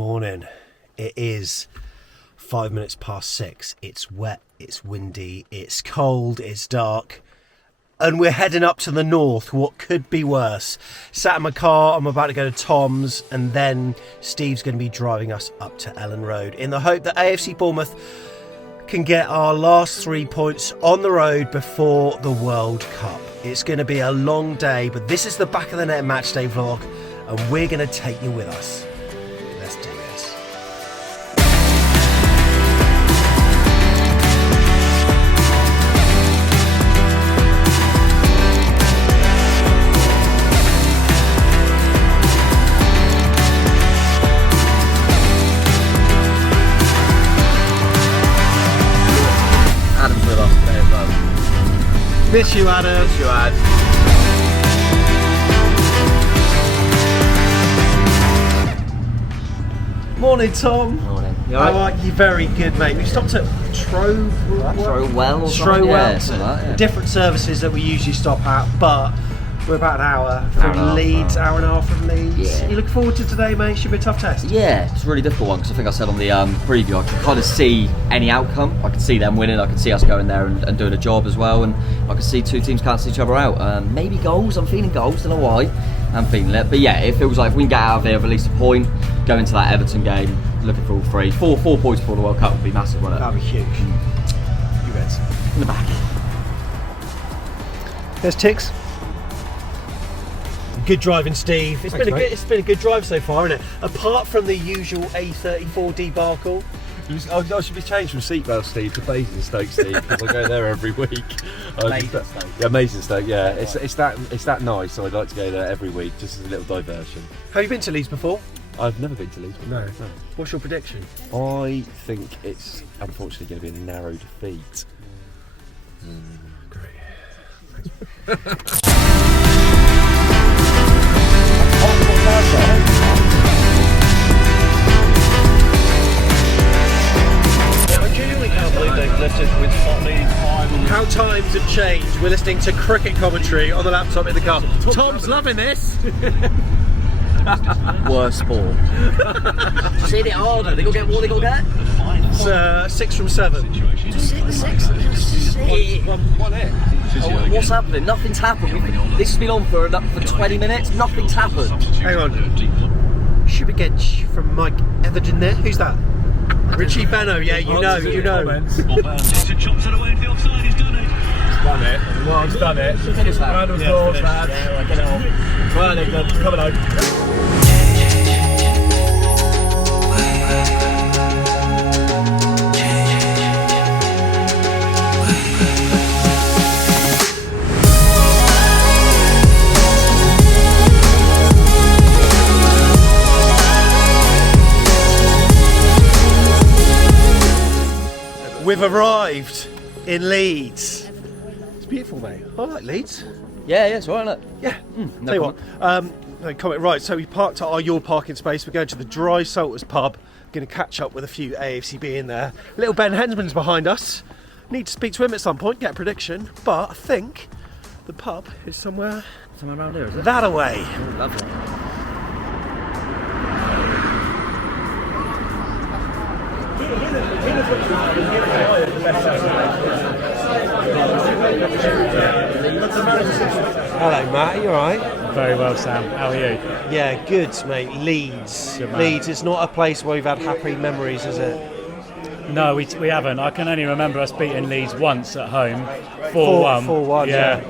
morning. It is 5 minutes past 6. It's wet, it's windy, it's cold, it's dark. And we're heading up to the north. What could be worse? Sat in my car, I'm about to go to Tom's, and then Steve's going to be driving us up to Elland Road in the hope that AFC Bournemouth can get our last 3 points on the road before the World Cup. It's going to be a long day, but this is the Back of the Net match day vlog, and we're going to take you with us. Let's do this. Adam's with us today as well. Miss you, Adam. Miss you, Ad. Morning, Tom. Morning. You How alright? are you? Very good, mate. We stopped at Trowell or something? Trowell. Yeah, something like that, yeah. Different services that we usually stop at, but we're about an hour from and a half, Leeds, hour and a half from Leeds. Yeah. You looking forward to today, mate? Should be a tough test. Yeah, it's a really difficult one because I think I said on the preview I could kind of see any outcome. I could see them winning, I could see us going there and doing a job as well, and I could see two teams cancel each other out. Maybe goals, I'm feeling goals, don't know why. I'm feeling it. But yeah, it feels like if we can get out of here with at least a point, go into that Everton game, looking for all three. Four points before the World Cup would be massive, wouldn't it? That'd be huge. You bet. In the back. There's Ticks. Good driving, Steve. It's been a good drive so far, isn't it? Apart from the usual A34 debacle. I should be changed from Seatbelt Steve to Basingstoke Steve because I go there every week. Basingstoke. Yeah, Basingstoke. Yeah, it's that nice. So I'd like to go there every week, just as a little diversion. Have you been to Leeds before? I've never been to Leeds. No. What's your prediction? I think it's unfortunately going to be a narrow defeat. I genuinely can't believe they've lifted with how times have changed. We're listening to cricket commentary on the laptop in the car. Tom's loving this. Worst sport. Say it harder, they go get what they go get? It's 6 from 7. Six. One hit. What's happening? Nothing's happened. This has been on for 20 minutes, nothing's happened. Hang on. Should we get from Mike Etherton there? Who's that? Richie Benno, yeah, you know. Chops it away into the offside, he's done it. Done it. Well, he's done it. Round of applause, lads. Get it on. Well, England, coming home. We've arrived in Leeds. It's beautiful, mate. I like Leeds. Yeah, it's alright, isn't it? Yeah. No Tell you what, no comment. Right, so we parked at your parking space. We're going to the Dry Salters pub. Going to catch up with a few AFCB in there. Little Ben Hensman's behind us. Need to speak to him at some point, get a prediction. But I think the pub is somewhere Around here, is it? that away. Oh, lovely. Hello, Matt. You all right? Very well, Sam. How are you? Yeah, good, mate. Leeds. Good man. Leeds. It's not a place where we've had happy memories, is it? No, we haven't. I can only remember us beating Leeds once at home, 4-1. 4-1, yeah.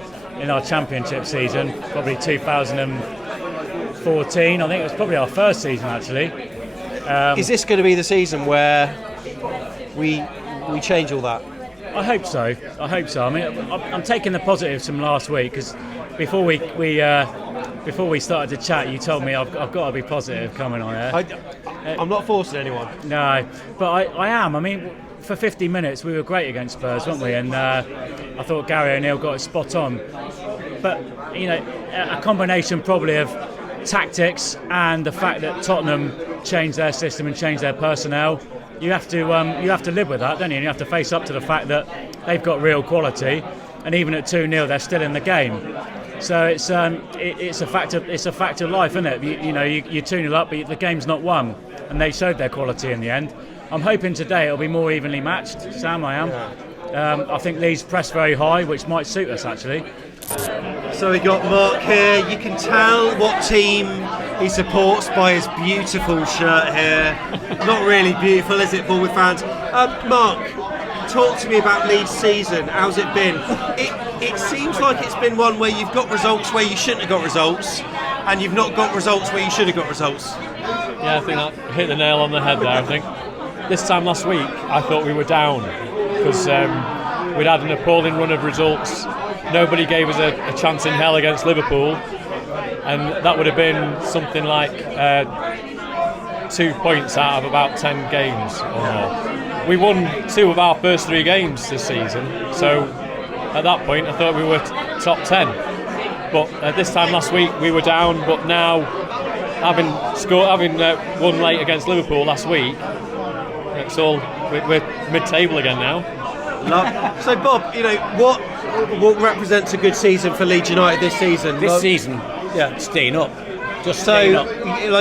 In our championship season, probably 2014. I think it was probably our first season, actually. Is this going to be the season where we change all that? I hope so. I mean, I'm taking the positives from last week because before we started to chat, you told me I've got to be positive coming on here. I'm not forcing anyone. No, but I am. I mean, for 50 minutes we were great against Spurs, weren't we? And I thought Gary O'Neill got it spot on. But you know, a combination probably of tactics and the fact that Tottenham changed their system and changed their personnel. You have to live with that, don't you? And you have to face up to the fact that they've got real quality, and even at 2-0, they're still in the game. So it's a fact of life, isn't it? You 2-0 up, but the game's not won. and they showed their quality in the end. I'm hoping today it'll be more evenly matched. Sam, I am. I think Leeds press very high, which might suit us actually. So we got Mark here. You can tell what team he supports by his beautiful shirt here. Not really beautiful, is it, Bournemouth fans? Mark, talk to me about Leeds' season. How's it been? It seems like it's been one where you've got results where you shouldn't have got results, and you've not got results where you should have got results. Yeah, I think that hit the nail on the head there. I think this time last week I thought we were down because we'd had an appalling run of results. Nobody gave us a chance in hell against Liverpool, and that would have been something like 2 points out of about 10 games or more. We won 2 of our first 3 games this season, so at that point I thought we were top 10. But this time last week we were down, but now having won late against Liverpool last week, we're mid-table again now. So Bob, what represents a good season for Leeds United this season? This season, staying up. Just staying up.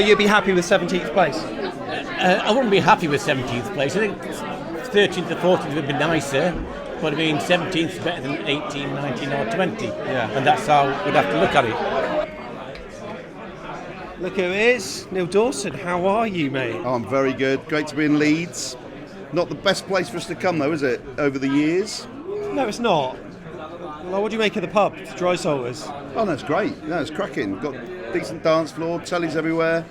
You'd be happy with 17th place? I wouldn't be happy with 17th place. I think 13th or 14th would be nicer, but I mean 17th is better than 18, 19 or 20. Yeah. And that's how we'd have to look at it. Look who it is, Neil Dawson. How are you, mate? Oh, I'm very good. Great to be in Leeds. Not the best place for us to come, though, is it? Over the years. No, it's not. Well, what do you make of the pub, Dry Salters? Oh, no, it's great. No, it's cracking. Got decent dance floor, tellies everywhere.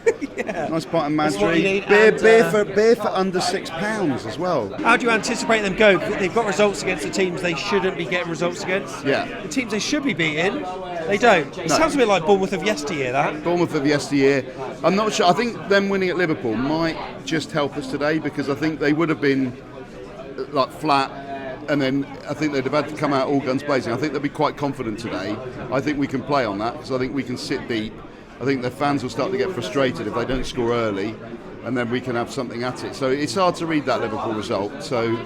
Nice pint of Madry. Beer for under £6 as well. How do you anticipate them go? They've got results against the teams they shouldn't be getting results against. Yeah. The teams they should be beating, they don't. It sounds a bit like Bournemouth of yesteryear, that. Bournemouth of yesteryear. I'm not sure. I think them winning at Liverpool might just help us today, because I think they would have been like flat, and then I think they'd have had to come out all guns blazing. I think they'll be quite confident today. I think we can play on that, because I think we can sit deep. I think the fans will start to get frustrated if they don't score early, and then we can have something at it. So it's hard to read that Liverpool result.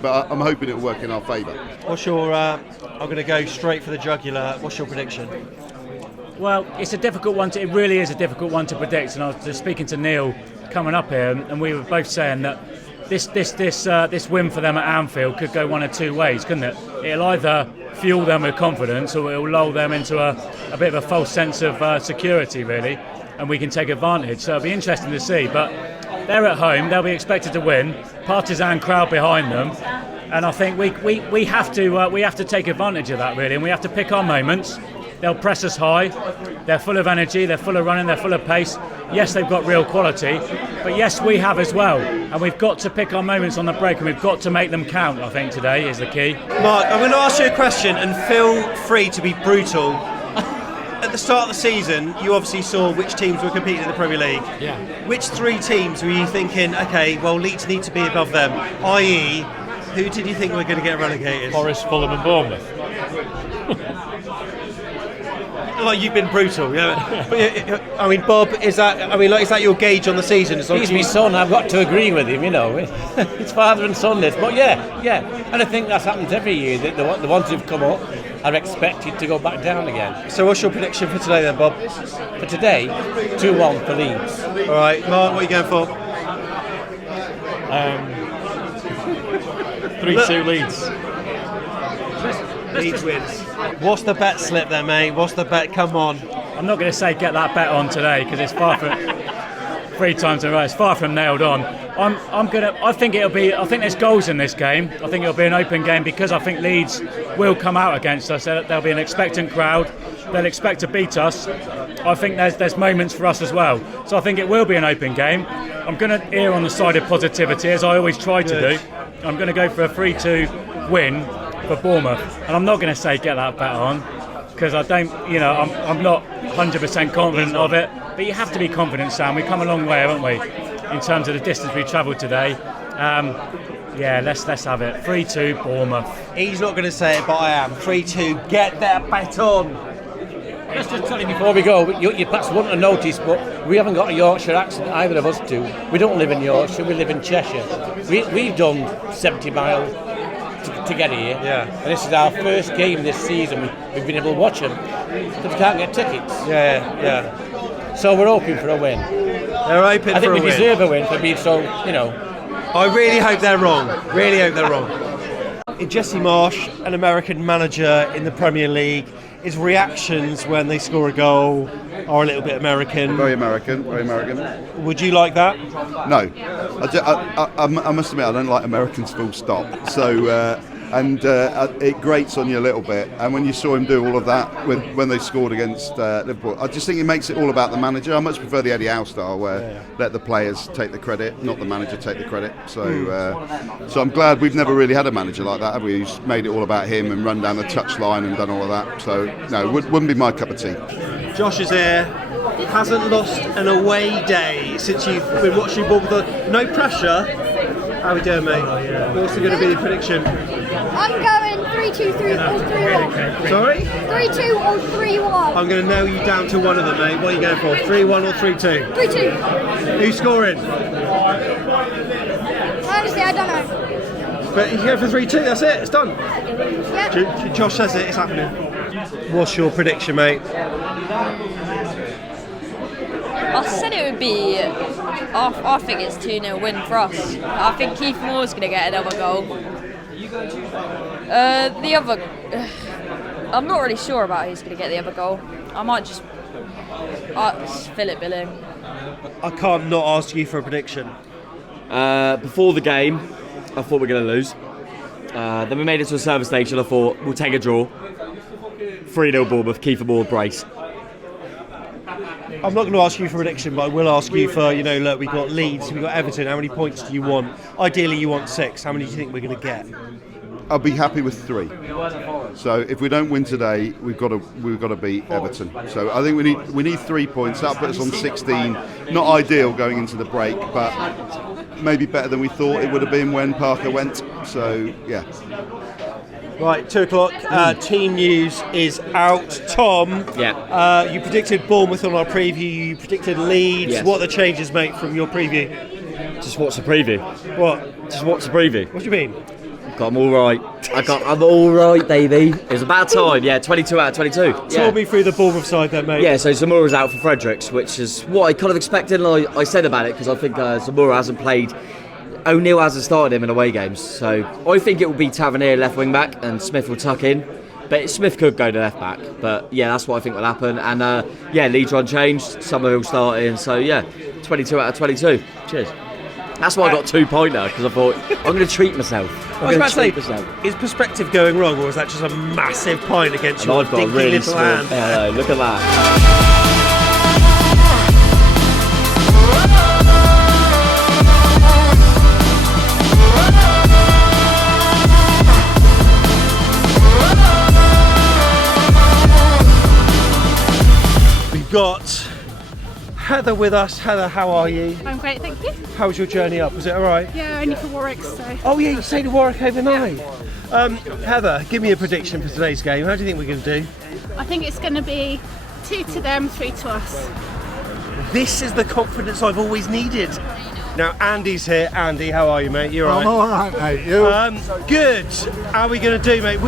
But I'm hoping it'll work in our favour. What's your? I'm going to go straight for the jugular. What's your prediction? Well, it's a difficult one. It really is a difficult one to predict. And I was just speaking to Neil coming up here, and we were both saying that this win for them at Anfield could go one of 2 ways, couldn't it? It'll either fuel them with confidence, or it'll lull them into a bit of a false sense of security, really, and we can take advantage. So it'll be interesting to see. But they're at home; they'll be expected to win. Partisan crowd behind them, and I think we have to take advantage of that, really, and we have to pick our moments. They'll press us high. They're full of energy. They're full of running. They're full of pace. Yes, they've got real quality, but yes, we have as well. And we've got to pick our moments on the break, and we've got to make them count. I think today is the key. Mark, I'm going to ask you a question, and feel free to be brutal. At the start of the season, you obviously saw which teams were competing in the Premier League. Yeah. Which 3 teams were you thinking, okay, well, Leeds need to be above them? I.e., who did you think were going to get relegated? Forest, Fulham and Bournemouth. Like, you've been brutal, yeah. But, I mean, Bob, is that your gauge on the season? As long He's as my son, I've got to agree with him, It's father and son this, but yeah. And I think that happens every year, that the ones who've come up are expected to go back down again. So what's your prediction for today then, Bob? For today, 2-1 for Leeds. All right, Mark, what are you going for? 3-2 Leeds. Leeds wins. What's the bet slip then, mate? What's the bet? Come on. I'm not going to say get that bet on today, because it's far from 3 times in a row. It's far from nailed on. I think there's goals in this game. I think it'll be an open game, because I think Leeds will come out against us. There'll be an expectant crowd. They'll expect to beat us. I think there's moments for us as well. So I think it will be an open game. I'm going to err on the side of positivity, as I always try to do. I'm going to go for a 3-2 win for Bournemouth, and I'm not going to say get that bet on, because I don't, I'm not 100% confident of it. But you have to be confident, Sam. We've come a long way, haven't we, in terms of the distance we travelled today. Let's have it. 3-2 Bournemouth. He's not going to say it, but I am. 3-2. Get that bet on. Let's just tell you before we go, you perhaps wouldn't have noticed, but we haven't got a Yorkshire accent, either of us do. We don't live in Yorkshire, we live in Cheshire. We've done 70 miles to get here, and this is our first game this season. We've been able to watch them, because we can't get tickets. Yeah. So we're hoping for a win. They're hoping I think for we a win. deserve a win for being so, you know. I really hope they're wrong. Really hope they're wrong. Jesse Marsh, an American manager in the Premier League, his reactions when they score a goal are a little bit American. Very American, very American. Would you like that? No, I must admit I don't like Americans full stop. So it grates on you a little bit. And when you saw him do all of that when they scored against Liverpool, I just think it makes it all about the manager. I much prefer the Eddie Howe style where let the players take the credit, not the manager take the credit. So I'm glad we've never really had a manager like that, have we? Who's made it all about him and run down the touchline and done all of that. So no, it wouldn't be my cup of tea. Josh is here. Hasn't lost an away day since you've been watching Bournemouth. No pressure. How are we doing, mate? What's going to be the prediction? I'm going 3-2, 3-1. Sorry? 3-2 or 3-1. I'm going to nail you down to one of them, mate. What are you going for? 3-1 or 3-2? 3-2. Who's scoring? Honestly, I don't know. But you go for 3-2, that's it, it's done. Yeah. Josh says it, it's happening. What's your prediction, mate? I said it would be. I think it's 2-0 win for us. I think Keith Moore's going to get another goal. The other, I'm not really sure about who's going to get the other goal. I might just Philip Billing. I can't not ask you for a prediction. Before the game, I thought we were going to lose. Then we made it to a service station. I thought we'll take a draw. 3-0 Bournemouth, Kiefer Moore brace. I'm not going to ask you for a prediction, but I will ask you for, look, we've got Leeds, we've got Everton. How many points do you want? Ideally, you want 6. How many do you think we're going to get? I'll be happy with 3. So if we don't win today, we've got to beat Everton. So I think we need 3 points. That'll put us on 16. Not ideal going into the break, but maybe better than we thought it would have been when Parker went. So yeah. Right, 2 o'clock. Team news is out. Tom, you predicted Bournemouth on our preview. You predicted Leeds. Yes. What are the changes, mate, from your preview? Just watch the preview. What? Just watch the preview. What do you mean? I'm all right. I'm all right, baby. It was about time. Yeah, 22 out of 22. Talk me through the Bournemouth side then, mate. Yeah, so Zamura's out for Fredericks, which is what I kind of expected, and I said about it because I think Zamura hasn't played. O'Neill hasn't started him in away games, so I think it will be Tavernier left wing back and Smith will tuck in. But Smith could go to left back, but yeah, that's what I think will happen. And Leeds are unchanged, Summerhill starting, so yeah, 22 out of 22. Cheers. That's why I got 2-pointer, because I thought I'm going to treat myself. I was about to say, is perspective going wrong, or is that just a massive pint against your dinky really little hand? Hello, look at that. We've got Heather with us. Heather, how are you? I'm great, thank you. How was your journey up? Was it alright? Yeah, only for Warwick, so. Oh yeah, you stayed at Warwick overnight. Heather, give me a prediction for today's game. How do you think we're going to do? I think it's going to be 2 to them, 3 to us. This is the confidence I've always needed. Now Andy's here. Andy, how are you, mate? You alright? I'm alright, mate. You? Good. How are we going to do, mate?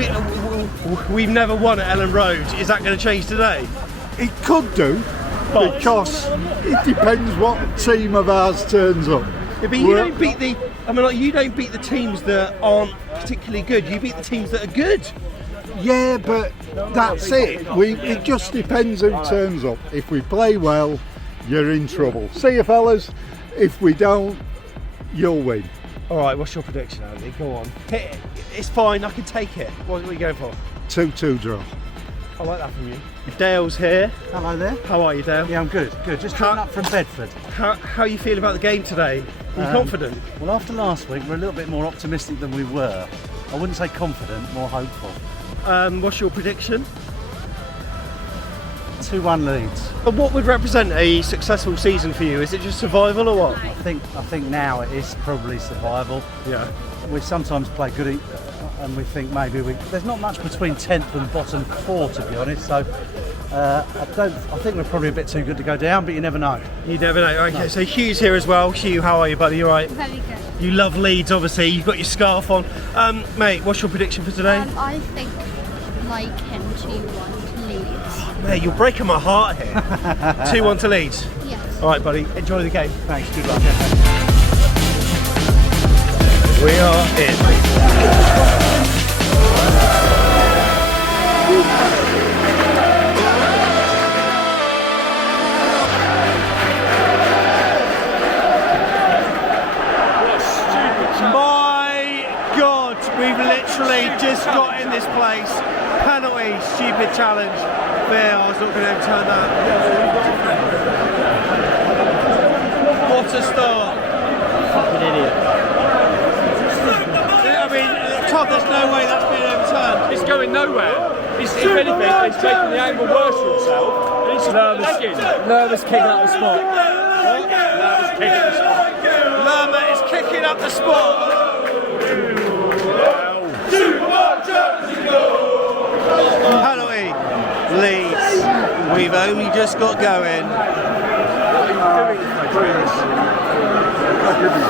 We've never won at Elland Road. Is that going to change today? It could do, because it depends what team of ours turns up. Yeah, but you don't beat you don't beat the teams that aren't particularly good. You beat the teams that are good. Yeah, but that's it. It just depends who turns up. If we play well, you're in trouble. See you, fellas. If we don't, you'll win. All right, what's your prediction, Andy? Go on. Hit it. It's fine. I can take it. What are you going for? 2-2 draw. I like that from you. Dale's here. Hello there. How are you, Dale? Yeah, I'm good. Good. Just coming up from Bedford. How you feel about the game today? Are you confident? Well, after last week, we're a little bit more optimistic than we were. I wouldn't say confident, more hopeful. What's your prediction? 2-1 Leeds. But what would represent a successful season for you? Is it just survival or what? I think now it is probably survival. Yeah. We sometimes play good, and we think maybe there's not much between 10th and bottom 4, to be honest. So I think we're probably a bit too good to go down, but you never know. You never know. Okay, no. So Hugh's here as well. Hugh, how are you, buddy? You all right? Very good. You love Leeds, obviously. You've got your scarf on. Mate, what's your prediction for today? I think like him 2-1 to Leeds. Mate, you're breaking my heart here. 2-1 to Leeds. Yes. All right, buddy. Enjoy the game. Thanks. Good luck. We are in. My God, we've literally just got in this place. Penalty, stupid challenge. There, I was not going to overturn that. What a start. Fucking idiot. I mean, Todd, there's no way that's being overturned. It's going nowhere. If anything, he's taking the angle worse for himself. And he's just Nervous kicking up the spot. Nervous kicking the spot. Lerma is kicking up the spot. Penalty, Leeds. We've only just got going.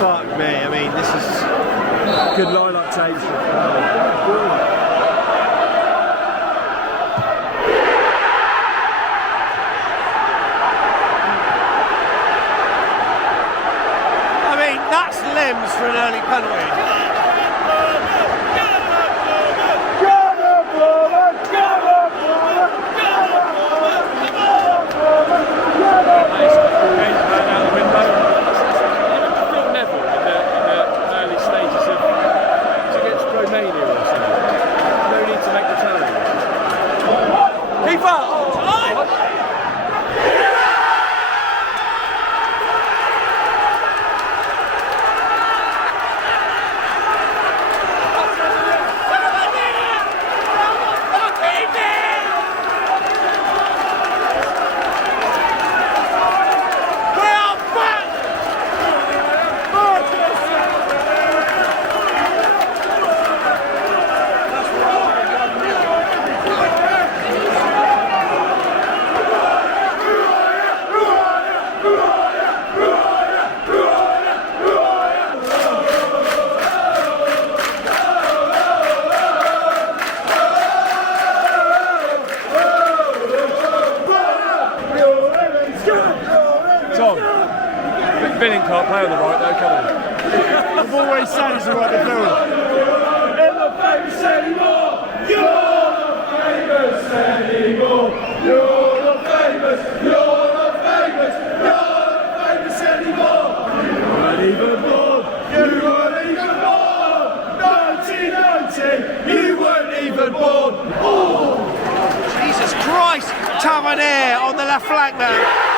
Fuck me, I mean, this is Good line lactation. I mean, that's limbs for an early penalty. Billing can't play on the right though, can he? I've always said he's the right midfielder. In the famous anymore, you're not famous anymore. You're not famous, you're not famous, you're not famous anymore. You weren't even born, you weren't even born. 1990, you weren't even born. Oh. Jesus Christ, Tavernier on the left flank now.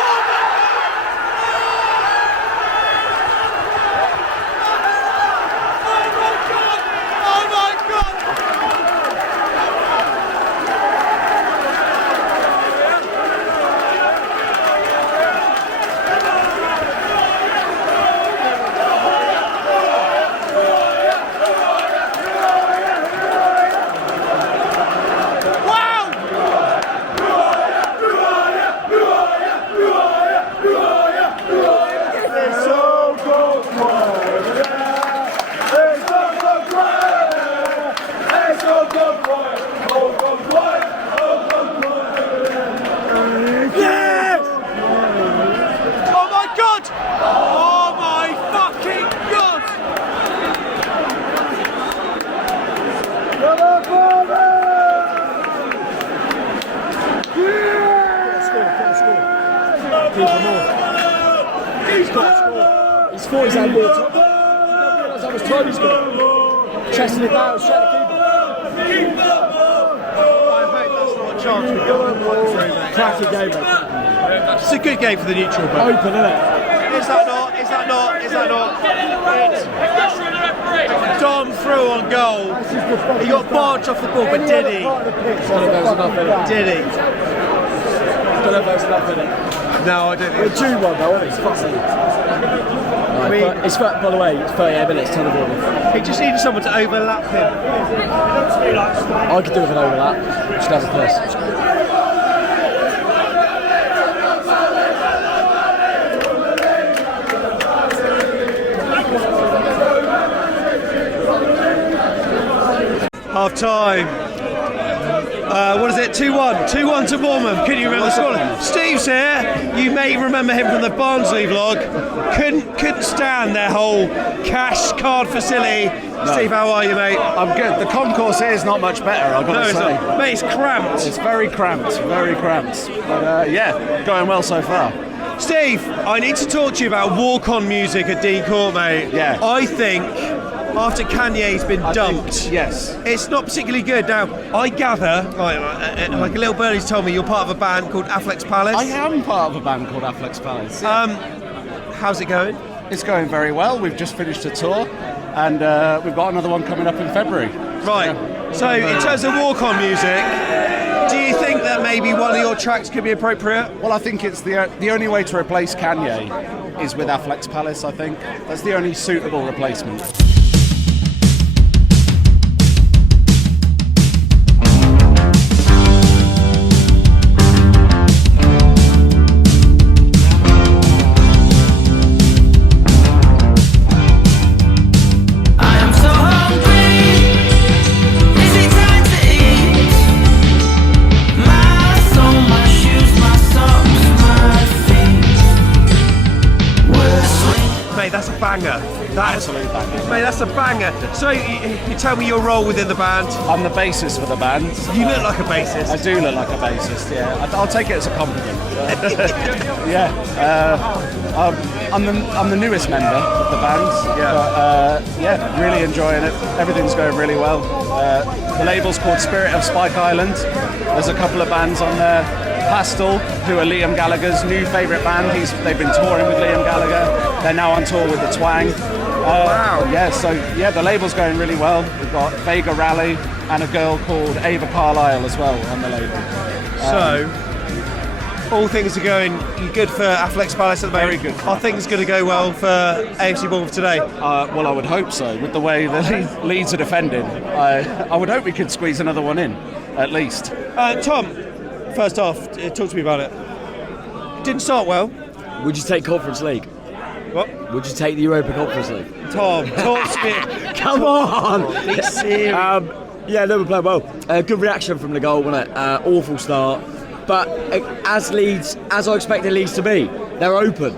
He's thought he's had more time. I realise how much time he's got. Chesting it down, shut the keeper. I hope that's not a chance we got. Cracking game, mate. It's a good game for the neutral, but open, isn't it? Is that not? Is that not? Is that not? Dom through on goal. He got barged off the ball, but did he? Did he? I don't know if there's enough in it. No, I don't think it's a June one though, isn't it? It's fussy. I mean, it's by the way, it's 38 minutes, turn the ball off. He just needed someone to overlap him. I could do with an overlap, which does a first. Half time. What is it? 2-1. 2-1 to Bournemouth. Can you remember the score? Steve's here. You may remember him from the Barnsley vlog. Couldn't stand their whole cash card facility. No. Steve, how are you, mate? I'm good. The concourse here is not much better, I've got to say. Mate, it's cramped. It's very cramped, very cramped. But yeah, going well so far. Steve, I need to talk to you about walk-on music at Dean Court, mate. Yeah. I think after Kanye's been dumped, yes, it's not particularly good. Now, I gather, like a little birdie's told me, you're part of a band called Affleck's Palace. I am part of a band called Affleck's Palace. Yeah. How's it going? It's going very well. We've just finished a tour, and we've got another one coming up in February. Right. So, in terms of walk-on music, do you think that maybe one of your tracks could be appropriate? Well, I think it's the only way to replace Kanye is with Affleck's Palace, I think. That's the only suitable replacement. That's a banger. Absolute banger. Mate, that's a banger. So, you tell me your role within the band. I'm the bassist for the band. You look like a bassist. I do look like a bassist, yeah. I'll take it as a compliment. Yeah. I'm the newest member of the band. Yeah. But, yeah, really enjoying it. Everything's going really well. The label's called Spirit of Spike Island. There's a couple of bands on there. Pastel, who are Liam Gallagher's new favourite band. They've been touring with Liam Gallagher. They're now on tour with The Twang. Wow. Yeah, so yeah, the label's going really well. We've got Vega Rally and a girl called Ava Carlisle as well on the label. So, all things are going good for Affleck's Palace at the moment. Very good. Are things going to go well for AFC Bournemouth today? Well, I would hope so. With the way the Leeds are defending, I would hope we could squeeze another one in, at least. Tom, first off, talk to me about it. Didn't start well. Would you take Conference League? What? Would you take the Europa Conference League? Tom, talk to me. Come on! Be serious. Yeah, no, we played well. Good reaction from the goal, wasn't it? Awful start. But as I expected Leeds to be, they're open.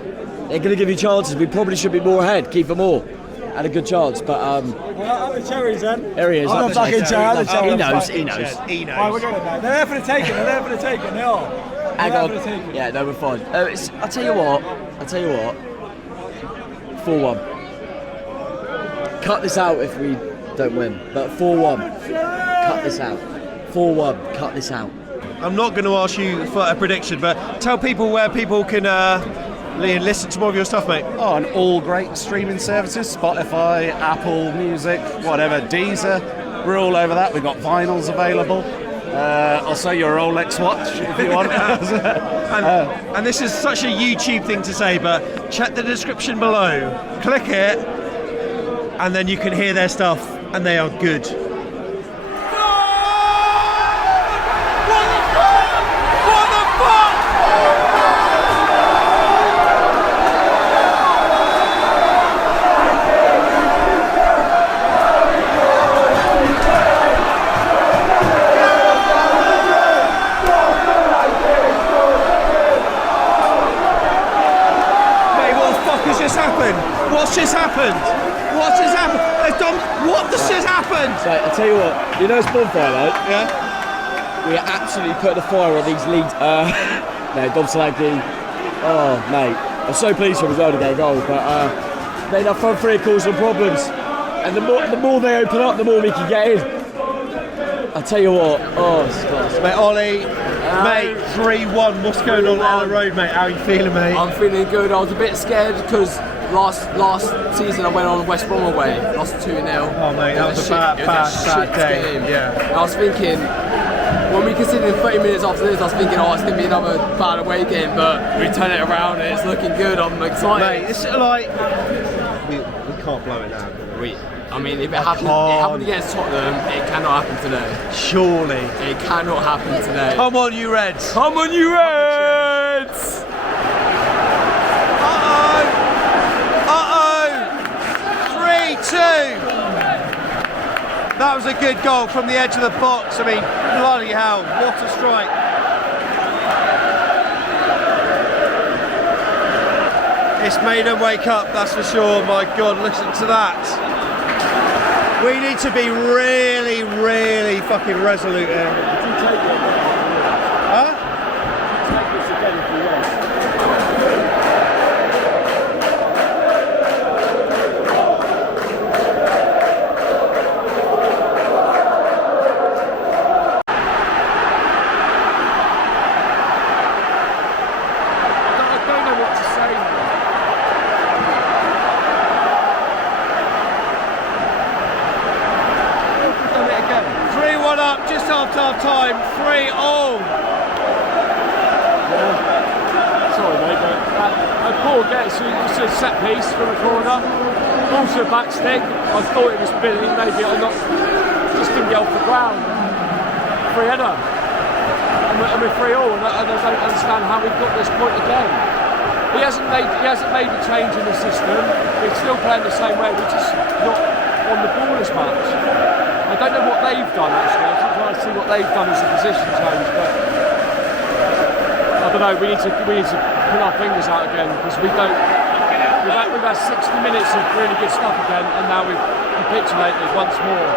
They're going to give you chances. We probably should be more ahead. Keep them more. Had a good chance, but Well, the Cherries then. There he is. I'm the fucking Cherries. He knows. Right, we're going to They're there for the taking. They are. Hang on. Yeah, no, we're fine. I'll tell you what. 4-1. Cut this out if we don't win. But 4-1. Cut this out. 4-1. Cut this out. I'm not going to ask you for a prediction, but tell people where people can listen to more of your stuff, mate. Oh, on all great streaming services, Spotify, Apple Music, whatever, Deezer. We're all over that. We've got vinyls available. I'll sell you a Rolex watch if you want. And this is such a YouTube thing to say, but check the description below. Click it, and then you can hear their stuff, and they are good. What's just happened? What's just happened? What just happened? So, I tell you what, you know it's Bonfire Night? Yeah. We are absolutely putting a fire on these Leeds. No, Dom Solanke. Oh, mate. I'm so pleased for him as well to get a goal, but made our front three cause some problems. And the more they open up, the more we can get in. I tell you what, it's class. Mate, Ollie, mate, 3-1. What's going on Elland Road, mate? How are you feeling, mate? I'm feeling good. I was a bit scared because last season I went on West Brom away, lost 2-0. Oh, mate, that was a bad day. Game. Yeah. And I was thinking, when we conceded 30 minutes after this, I was thinking, it's going to be another bad away game, but we turned it around and it's looking good. I'm excited. Mate, it's like we can't blow it now. I mean, if it happened against Tottenham, it cannot happen today. Surely. It cannot happen today. Come on, you Reds. Come on, you Reds. Uh-oh. 3-2. That was a good goal from the edge of the box. I mean, bloody hell, what a strike. It's made them wake up, that's for sure. My God, listen to that. We need to be really, really fucking resolute here. Huh? I don't know what to say. 3-1 up, just after half time, 3-all. Sorry, mate, but Paul gets a set piece from the corner. Also back stick. I thought it was Billy, maybe I'm not. Just didn't get off the ground. Free header. And we're 3-all, and I don't understand how we've got this point again. He hasn't made a change in the system. We're still playing the same way. We're just not on the ball as much. I don't know what they've done actually. I'm trying to see what they've done as a position change, but I don't know. We need to pull our fingers out again because we don't. We've had 60 minutes of really good stuff again, and now we've capitulated once more.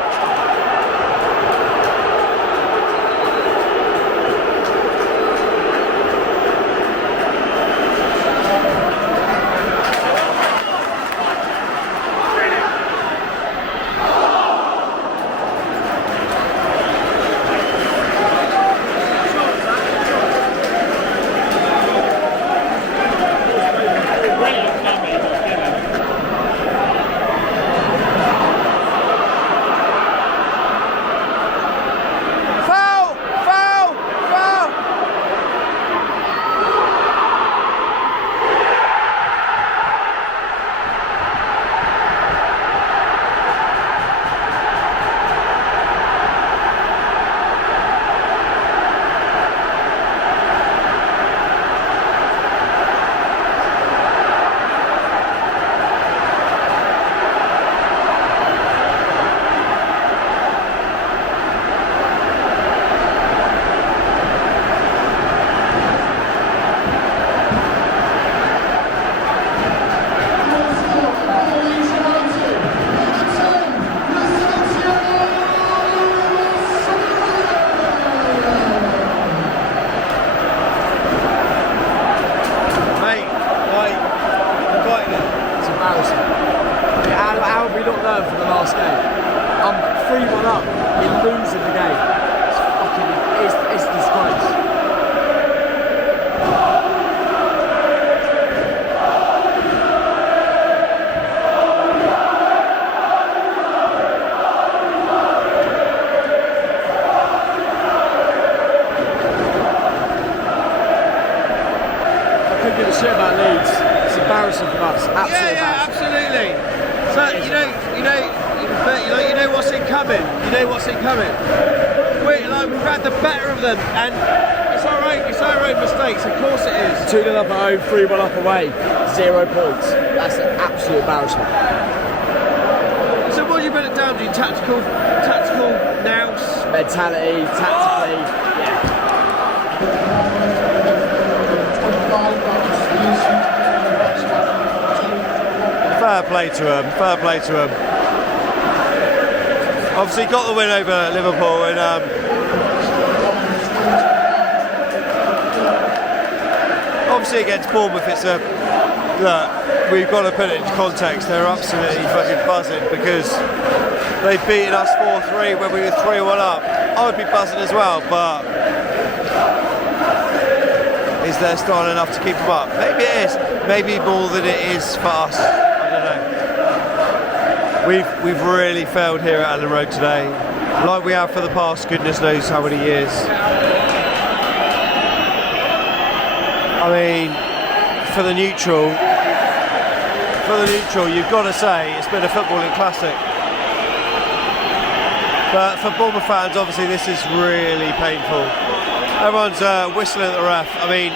Shit about Leeds. It's embarrassing for us. Absolutely. So you know what's incoming. You know what's incoming. We've had the better of them, and it's our own mistakes. Of course it is. 2-0 up at home, 3-1 up away, 0 points. That's an absolute embarrassment. So what do you put it down to? Tactical nous, mentality, tactically. Fair play to him. Fair play to him. Obviously got the win over Liverpool, and obviously against Bournemouth, it's we've got to put it into context. They're absolutely fucking buzzing because they've beaten us 4-3 when we were 3-1 up. I would be buzzing as well, but is their style enough to keep them up? Maybe it is. Maybe more than it is for us. I don't know. We've really failed here at Elland Road today, like we have for the past goodness knows how many years. I mean, for the neutral, you've got to say it's been a footballing classic. But for Bournemouth fans, obviously this is really painful. Everyone's whistling at the ref. I mean,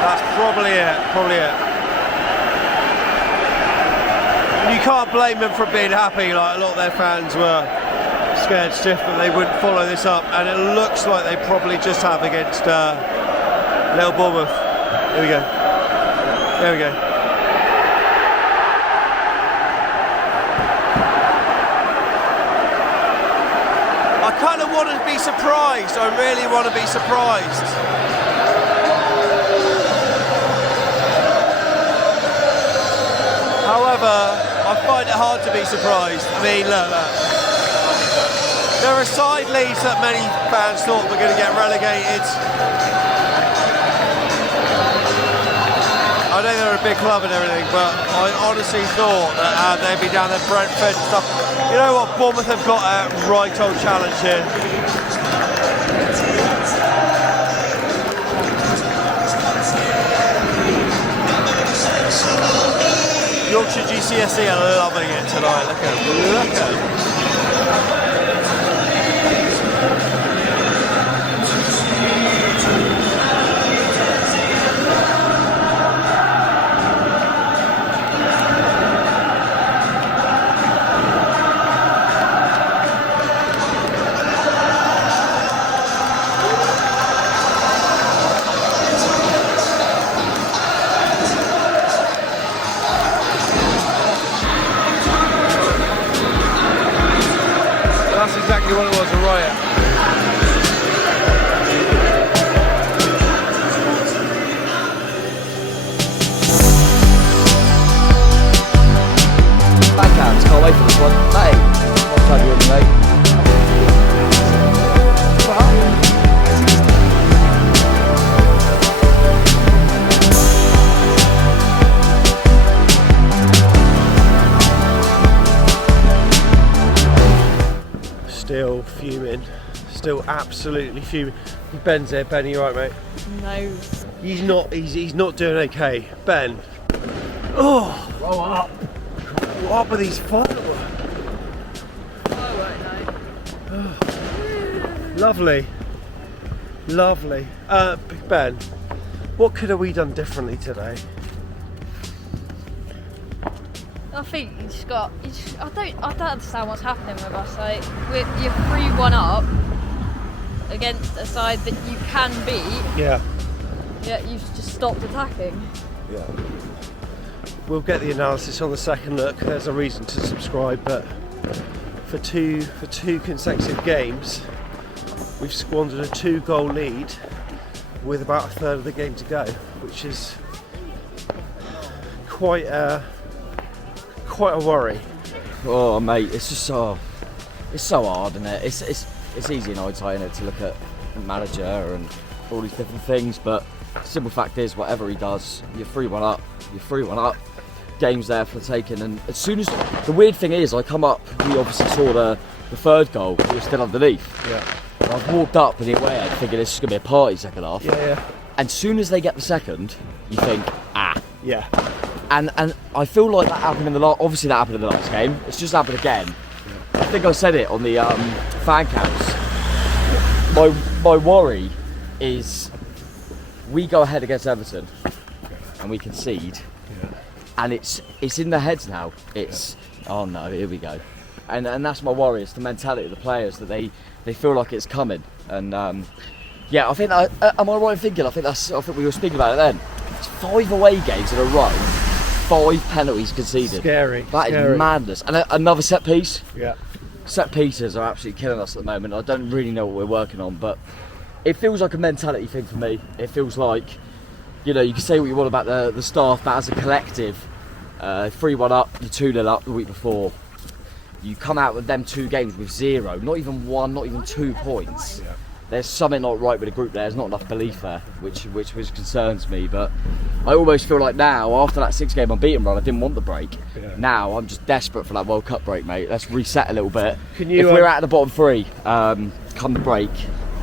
that's probably it. you can't blame them for being happy. Like a lot of their fans were scared stiff that they wouldn't follow this up, and it looks like they probably just have against Little Bournemouth. Here we go. There we go. I kind of want to be surprised. I really want to be surprised. However, I find it hard to be surprised. I mean, look. There are side leagues that many fans thought were going to get relegated. I know they're a big club and everything, but I honestly thought that they'd be down at Brentford and stuff. You know what? Bournemouth have got a right old challenge here. Yorkshire GCSE are loving it tonight. Look at them. That's exactly what it was, a riot. Backhands, can't wait for this one. Hey, what time are you on, mate? Still fuming, still absolutely fuming. Ben's here. Ben, are you right, mate? No. He's not doing okay. Ben. Oh, Grow up. What up with these fireworks? Lovely. Lovely. Ben, what could have we done differently today? I think I don't understand what's happening with us. Like, you're 3-1 up against a side that you can beat. Yeah. Yet you've just stopped attacking. Yeah. We'll get the analysis on the second look. There's a reason to subscribe, but for two consecutive games, we've squandered a 2-goal lead with about a third of the game to go, which is quite a worry. Oh mate, it's just it's so hard, isn't it? It's easy in hindsight, isn't it, to look at the manager and all these different things, but the simple fact is, whatever he does, you're 3-1 up. You're 3-1 up. Game's there for the taking, and as soon as the weird thing is, I come up, we obviously saw the third goal. It was still underneath. Yeah. And I've walked up with the away end thinking this is gonna be a party second half. Yeah. And soon as they get the second, you think, yeah. And I feel like that happened in the last. Obviously, that happened in the last game. It's just happened again. I think I said it on the fan cams. My worry is we go ahead against Everton and we concede, and it's in their heads now. It's oh no, here we go, and that's my worry. It's the mentality of the players that they feel like it's coming. And yeah, I think am I right in thinking? I think we were speaking about it then. It's 5 away games in a row. 5 penalties conceded. Scary. That is madness. And another set piece. Yeah. Set pieces are absolutely killing us at the moment. I don't really know what we're working on, but it feels like a mentality thing for me. It feels like, you know, you can say what you want about the staff, but as a collective, 3-1 up, you're 2-0 up the week before. You come out with them 2 games with 0, not even 1, not even 2 points. Yeah. There's something not right with the group there. There's not enough belief there, which concerns me. But I almost feel like now, after that 6-game unbeaten run, I didn't want the break. Yeah. Now I'm just desperate for that World Cup break, mate. Let's reset a little bit. If we're at the bottom 3, come the break,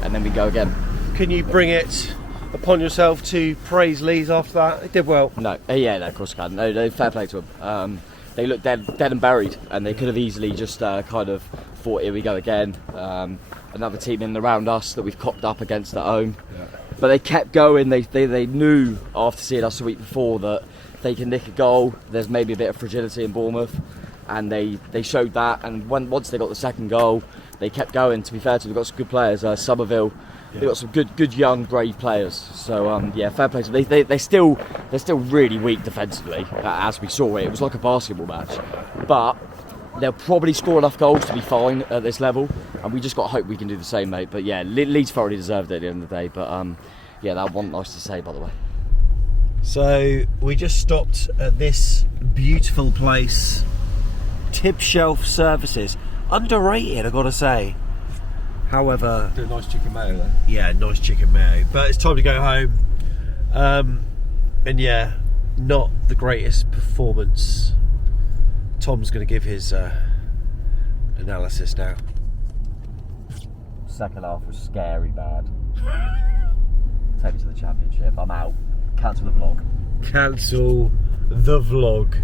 and then we go again. Can you bring it upon yourself to praise Leeds after that? They did well. No, of course I can. No, fair play to them. They looked dead and buried, and they could have easily just kind of thought, here we go again. Another team in around us that we've copped up against at home. Yeah. But they kept going. They knew after seeing us the week before that they can nick a goal. There's maybe a bit of fragility in Bournemouth, and they showed that. And once they got the second goal, they kept going. To be fair to them, they've got some good players. Somerville, they've got some good young brave players. So yeah, fair play to them. They're still really weak defensively, as we saw it. It was like a basketball match, but they'll probably score enough goals to be fine at this level, and we just got to hope we can do the same, mate. But yeah, Leeds thoroughly deserved it at the end of the day. But yeah, that wasn't nice to say, by the way. So we just stopped at this beautiful place, Tib Shelf Services. Underrated, I've got to say. However, do a nice chicken mayo though. Yeah, nice chicken mayo. But it's time to go home. And yeah, not the greatest performance. Tom's going to give his analysis now. Second half was scary bad. Take me to the championship. I'm out. Cancel the vlog. Cancel the vlog.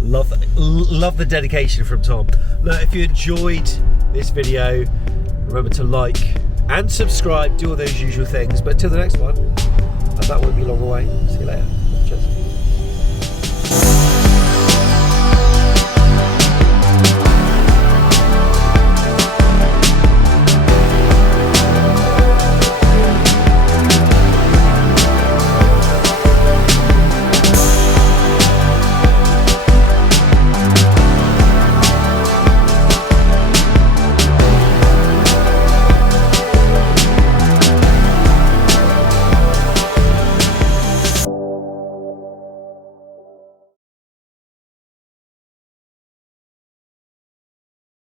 Love the dedication from Tom. Look, if you enjoyed this video, remember to like and subscribe, do all those usual things. But till the next one, and that won't be long away. See you later. Cheers.